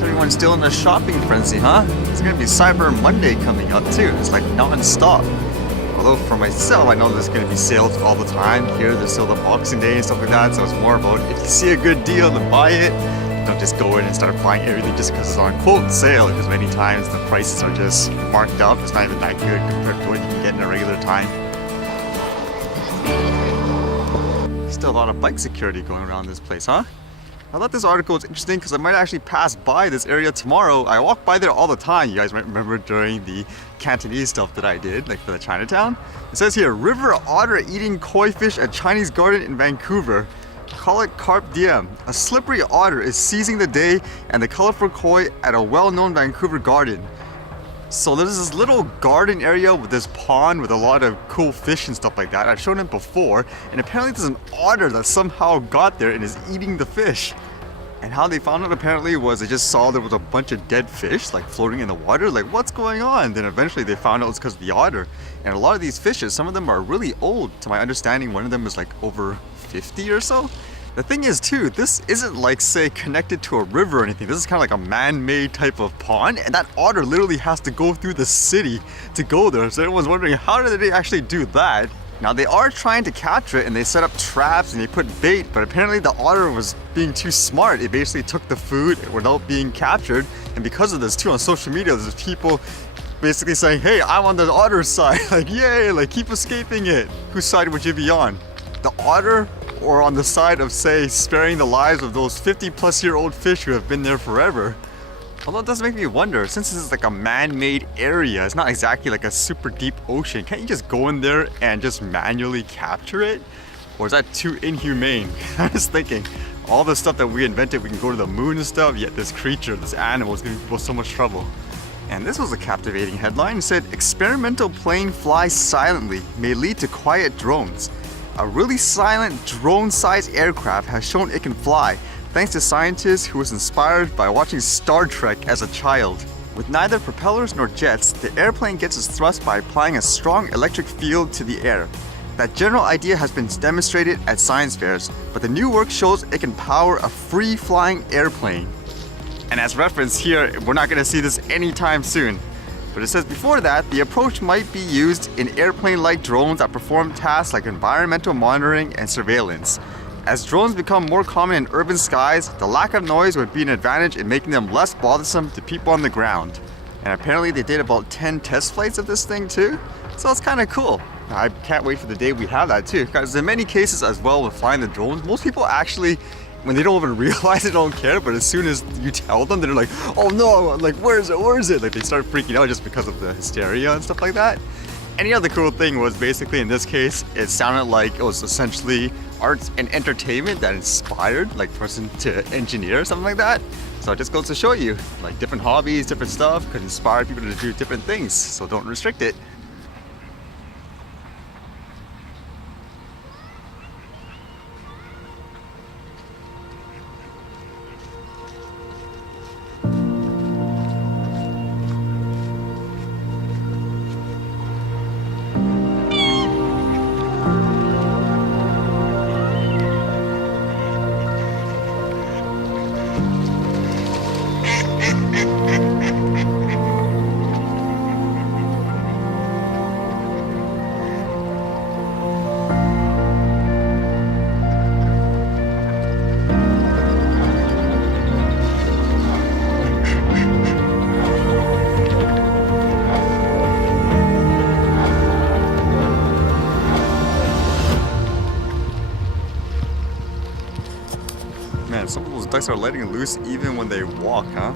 guess everyone's still in a shopping frenzy, huh? It's gonna be Cyber Monday coming up too. It's like non-stop. Although for myself, I know there's gonna be sales all the time. Here, there's still the Boxing Day and stuff like that, so it's more about if you see a good deal, then buy it. Don't just go in and start buying everything just because it's on quote sale, because many times the prices are just marked up. It's not even that good compared to what you can get in a regular time. Still a lot of bike security going around this place, huh? I thought this article was interesting because I might actually pass by this area tomorrow. I walk by there all the time. You guys might remember during the Cantonese stuff that I did, like for the Chinatown. It says here, river otter eating koi fish at Chinese garden in Vancouver. Call it carp diem. A slippery otter is seizing the day and the colorful koi at a well-known Vancouver garden. So there's this little garden area with this pond with a lot of cool fish and stuff like that. I've shown it before, and apparently there's an otter that somehow got there and is eating the fish. And how they found it apparently was they just saw there was a bunch of dead fish like floating in the water, like what's going on? Then eventually they found out it was because of the otter. And a lot of these fishes, some of them are really old. To my understanding, one of them is like over 50 or so. The thing is too, this isn't like say connected to a river or anything. This is kind of like a man-made type of pond, and that otter literally has to go through the city to go there. So everyone's wondering, how did they actually do that? Now they are trying to capture it and they set up traps and they put bait, but apparently the otter was being too smart. It basically took the food without being captured, and because of this too on social media there's people basically saying, hey, I'm on the otter's side, like yay, like keep escaping it. Whose side would you be on? The otter, or on the side of, say, sparing the lives of those 50-plus-year-old fish who have been there forever? Although it does make me wonder, since this is like a man-made area, it's not exactly like a super deep ocean, can't you just go in there and just manually capture it? Or is that too inhumane? I was thinking, all the stuff that we invented, we can go to the moon and stuff, yet this creature, this animal is giving people so much trouble. And this was a captivating headline. It said, experimental plane flies silently, may lead to quiet drones. A really silent drone-sized aircraft has shown it can fly, thanks to scientists who was inspired by watching Star Trek as a child. With neither propellers nor jets, the airplane gets its thrust by applying a strong electric field to the air. That general idea has been demonstrated at science fairs, but the new work shows it can power a free-flying airplane. And as reference here, we're not going to see this anytime soon. But it says before that, the approach might be used in airplane-like drones that perform tasks like environmental monitoring and surveillance. As drones become more common in urban skies, the lack of noise would be an advantage in making them less bothersome to people on the ground. And apparently they did about 10 test flights of this thing too, so it's kind of cool. I can't wait for the day we have that too, because in many cases as well with flying the drones, most people actually, when they don't even realize it, don't care, but as soon as you tell them, they're like, oh no, like where is it? Like they start freaking out just because of the hysteria and stuff like that. Any other cool thing was basically in this case, it sounded like it was essentially arts and entertainment that inspired like person to engineer or something like that. So it just goes to show you, like different hobbies, different stuff could inspire people to do different things, so don't restrict it. Man, some of those ducks are letting loose even when they walk, huh?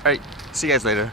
Alright, see you guys later.